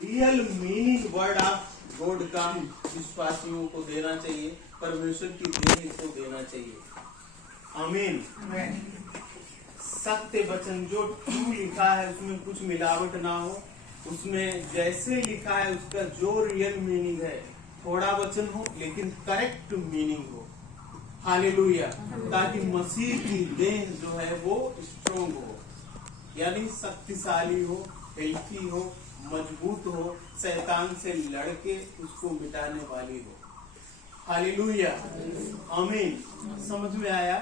Real meaning word of God का विश्वासियों को देना चाहिए, परमेश्वर की देन को देना चाहिए। आमीन। सत्य वचन जो ट्रू लिखा है उसमें कुछ मिलावट ना हो, उसमें जैसे लिखा है उसका जो रियल मीनिंग है, थोड़ा वचन हो लेकिन करेक्ट मीनिंग हो। हालेलुया। ताकि मसीह की देह जो है वो स्ट्रोंग हो, यानी शक्तिशाली हो, हेल्थी हो, मजबूत हो, शैतान से लड़के उसको मिटाने वाली हो। हालेलुया। आमीन। समझ में आया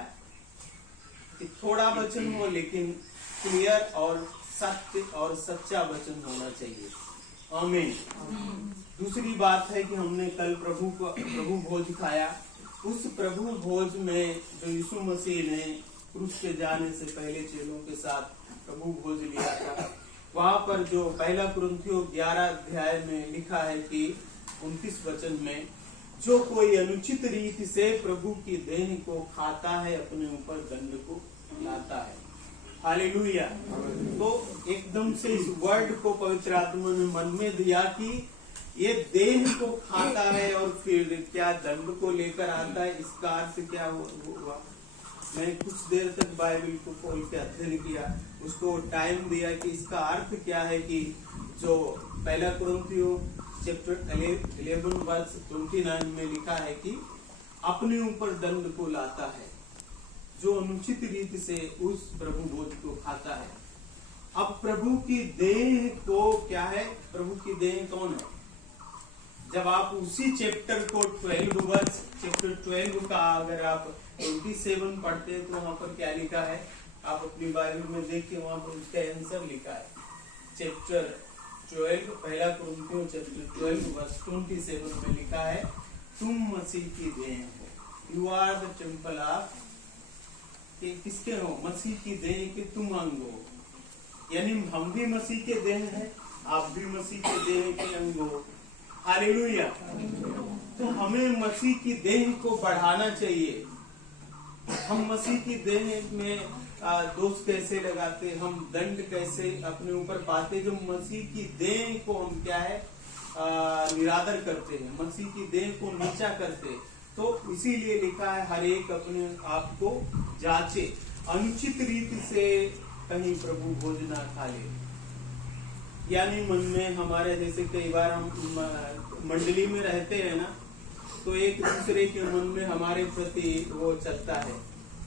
कि थोड़ा वचन हो लेकिन क्लियर और सत्य और सच्चा वचन होना चाहिए। आमीन। दूसरी बात है कि हमने कल प्रभु भोज खाया। उस प्रभु भोज में जो यीशु मसीह ने क्रूस पे जाने से पहले चेलों के साथ प्रभु भोज लिया था, वहां पर जो पहला कुरिन्थियों 11 अध्याय में लिखा है कि 29 वचन में, जो कोई अनुचित रीति से प्रभु की देह को खाता है अपने ऊपर दंड को लाता है। हालेलुया। तो एकदम से इस वर्ड को पवित्र आत्मा ने मन में दिया कि ये देह को खाता है और फिर क्या दंड को लेकर आता है, इसका अर्थ क्या हुआ। मैंने कुछ देर तक बाइबल को खोल के अध्ययन किया, उसको टाइम दिया कि इसका अर्थ क्या है कि जो पहला कुरिन्थियों चैप्टर 11 वर्स 29 में लिखा है कि अपने ऊपर दंड को लाता है जो अनुचित रीति से उस प्रभु भोज को खाता है। अब प्रभु की देह को क्या है, प्रभु की देह कौन है। जब आप उसी चैप्टर को 12 वर्स चैप्टर 12 का अगर आप 27 पढ़ते हैं तो वहां पर क्या लिखा है, आप अपनी बाइबल में देखिए, वहां पर उसका आंसर लिखा है। चैप्टर 12 पहला कुरिन्थियों चैप्टर 12 वर्स 27 में लिखा है, तुम मसीह की देह हो, you are the temple of, किसके हो, मसीह की देह के तुम अंग हो। यानी हम भी मसीह के देह हैं, आप भी मसीह के देह के अंग हो। हालेलुया। तो हमें मसीह की देह को बढ़ाना चाहिए। हम मसीह की देह में दोष कैसे लगाते, हम दंड कैसे अपने ऊपर पाते, जो मसीह की देह को हम क्या है निरादर करते हैं, मसीह की देह को नीचा करते। तो इसीलिए लिखा है हर एक अपने आप को जांचे, अनुचित रीति से कहीं प्रभु भोज ना खा ले। यानी मन में हमारे, जैसे कई बार हम मंडली में रहते हैं ना, तो एक दूसरे के मन में हमारे प्रति वो चलता है।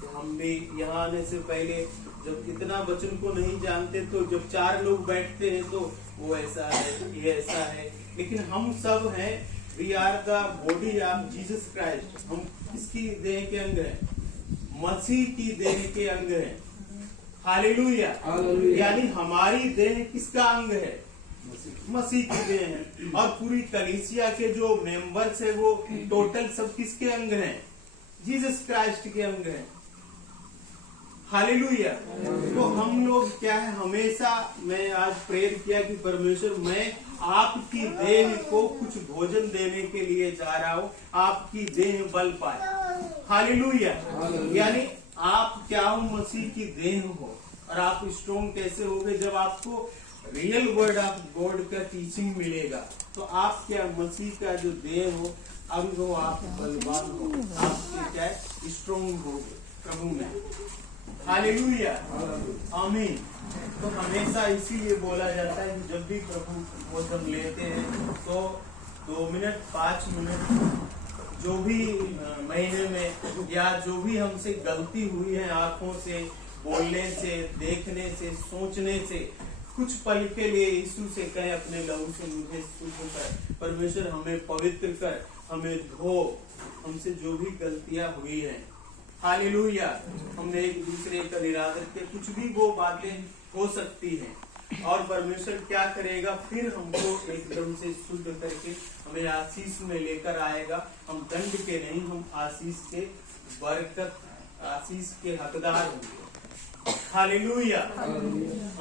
तो हम भी यहाँ आने से पहले जब इतना वचन को नहीं जानते, तो जब 4 लोग बैठते हैं तो वो ऐसा है, ये ऐसा है, लेकिन हम सब हैं, we are the body of Jesus Christ. हम किसकी देह के अंग हैं, मसीह की देह के अंग हैं। हालेलुया। यानी हमारी देह किसका अंग है, मसीह की देह है। और पूरी कलीसिया के जो मेंबर्स है वो टोटल सब किसके अंग हैं, जीसस क्राइस्ट के अंग हैं। हालेलुया। तो हम लोग क्या है, हमेशा मैं आज प्रेयर किया कि परमेश्वर, मैं आपकी देह को कुछ भोजन देने के लिए जा रहा हूँ, आपकी देह बल पाए। हालेलुया। यानी आप क्या हो, मसीह की देह हो। और आप स्ट्रॉन्ग कैसे होगे, जब आपको रियल वर्ड ऑफ गॉड का टीचिंग मिलेगा। तो आप क्या मसीह का जो देह हो, अंग हो, आप बलवान हो, आप क्या है स्ट्रॉन्ग हो प्रभु में। हालेलुया। आमीन। तो हमेशा इसीलिए बोला जाता है कि जब भी प्रभु भोजन लेते हैं तो 2 मिनट 5 मिनट जो भी महीने में या जो भी हमसे गलती हुई है, आंखों से, बोलने से, देखने से, सोचने से, कुछ पल के लिए यीशु से कहें, अपने लहू से मुझे शुद्ध कर, परमेश्वर हमें पवित्र कर, हमें धो, हमसे जो भी गलतियां हुई हैं। हालेलुया। हमने एक दूसरे का निरादर किया, कुछ भी वो बातें हो सकती हैं, और परमेश्वर क्या करेगा, फिर हमको एकदम से शुद्ध करके हमें आशीष में लेकर आएगा। हम दंड के नहीं, हम आशीष के बरकत, आशीष के हकदार होंगे। हालेलुया।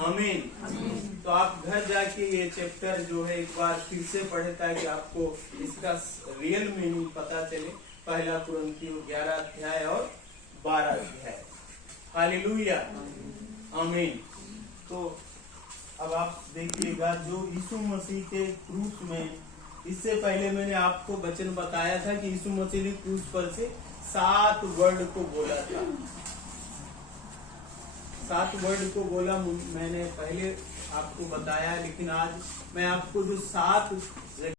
आमीन। तो आप घर जाके ये चैप्टर जो है एक बार फिर से पढ़े ताकि आपको इसका रियल मीनिंग पता चले। पहला कुरिन्थियों 11 अध्याय और 12 अध्याय। हालेलुया। आमीन। तो अब आप देखिएगा जो यीशु मसीह के क्रूस में, इससे पहले मैंने आपको वचन बताया था कि यीशु मसीह ने क्रूस पर से 7 वर्ड को बोला था। 7 वर्ड को बोला मैंने पहले आपको बताया, लेकिन आज मैं आपको जो 7